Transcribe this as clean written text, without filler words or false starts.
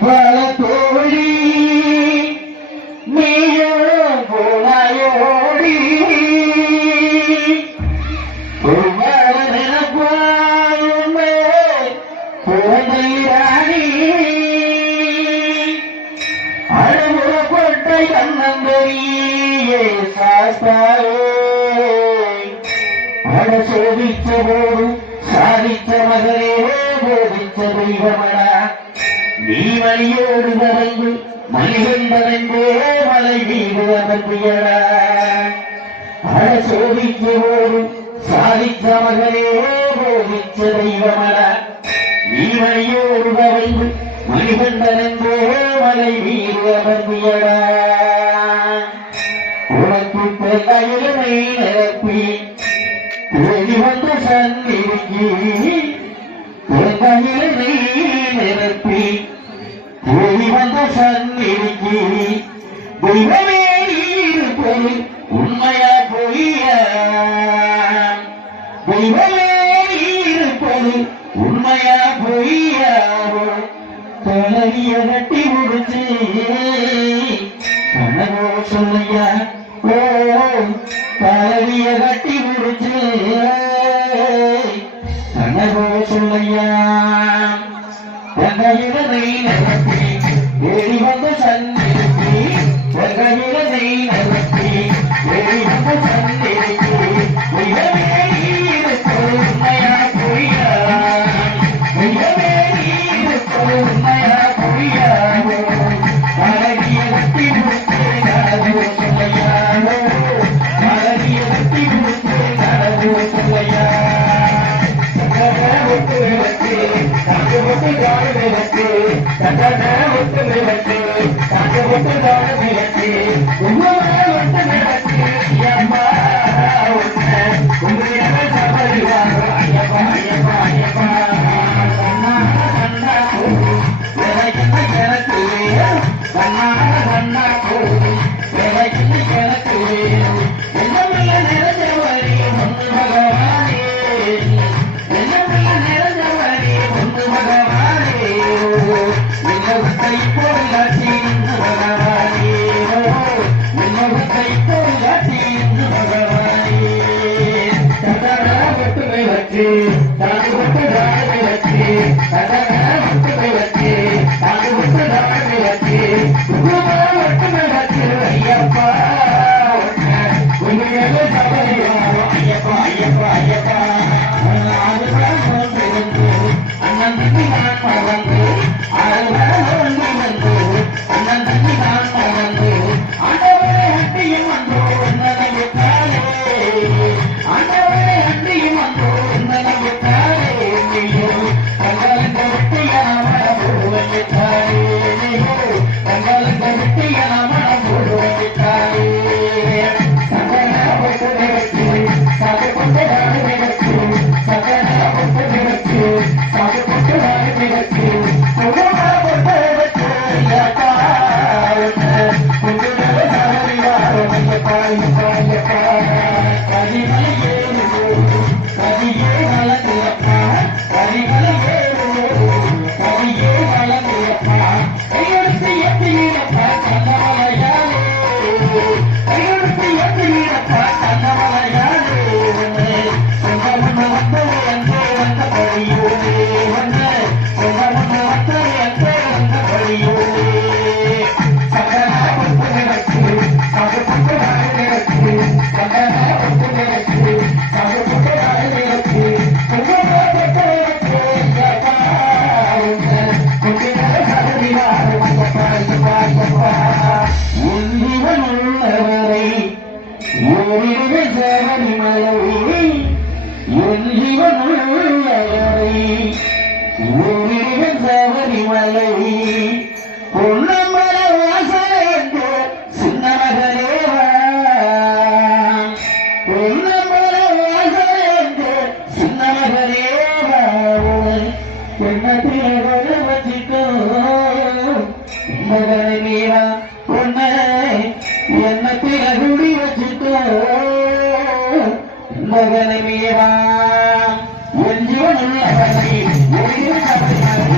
பல தோழி நீயோ போனாயோடி நினைப்பாயுமே போதையாடி அழகுற கொட்டை கண்ணந்தரியே சாஸ்தாயே அட சோதித்த போது சாதித்த மகனே போதித்த தெய்வமடா நீ வழியோடு மறைந்து மணிகண்டனென்றே மலை மீது அமர்ந்தியடா அட சோதித்த போது சாதித்த மகனே போதித்த தெய்வமடா நீ வழியோடு மறைந்து மணிகண்டனென்றே மலை மீது அமர்ந்தியடா உனக்கு பெண்ணையிலுமே நிரப்பி வெளிவந்த சந்திரிக்கு பெண்ணையிலுமே நிரப்பி வெளிவந்த சந்திரிக்கு தெய்வமே இருப்பது உண்மையா பொய்யா தெய்வமே இருப்பது உண்மையா பொய்யா தலைவிய கட்டி முடிச்சு கண்ணகோ சொல்லையா ஓ தலைவிய கட்டி முடிச்சு கண்ணகோ சொல்லையா தங்கையுடனை நடத்தி ஏறி வந்த சந்திரிக்கு தங்கையுடனை நடத்தி ஏறி வந்த சந்திரிக்கு உண்மையா பொய்யா உண்மையா பொய்யா அழகிய கட்டி முடிச்சு நடந்து சொல்லையா அழகிய கட்டி முடிச்சு நடந்து சொல்லையா ஒட்டு விளக்கு தங்க ஒட்டு தாழ விளக்கு தங்க ஒட்டு விளக்கு தங்க ஒட்டு தாழ விளக்கு ஒட்டு விளக்கு ஐயப்பா உங்களை சபரிவாங்க ஐயப்பா ஐயப்பா ஐயப்பா மகனை மீறா அவனை ஒரே கதையாக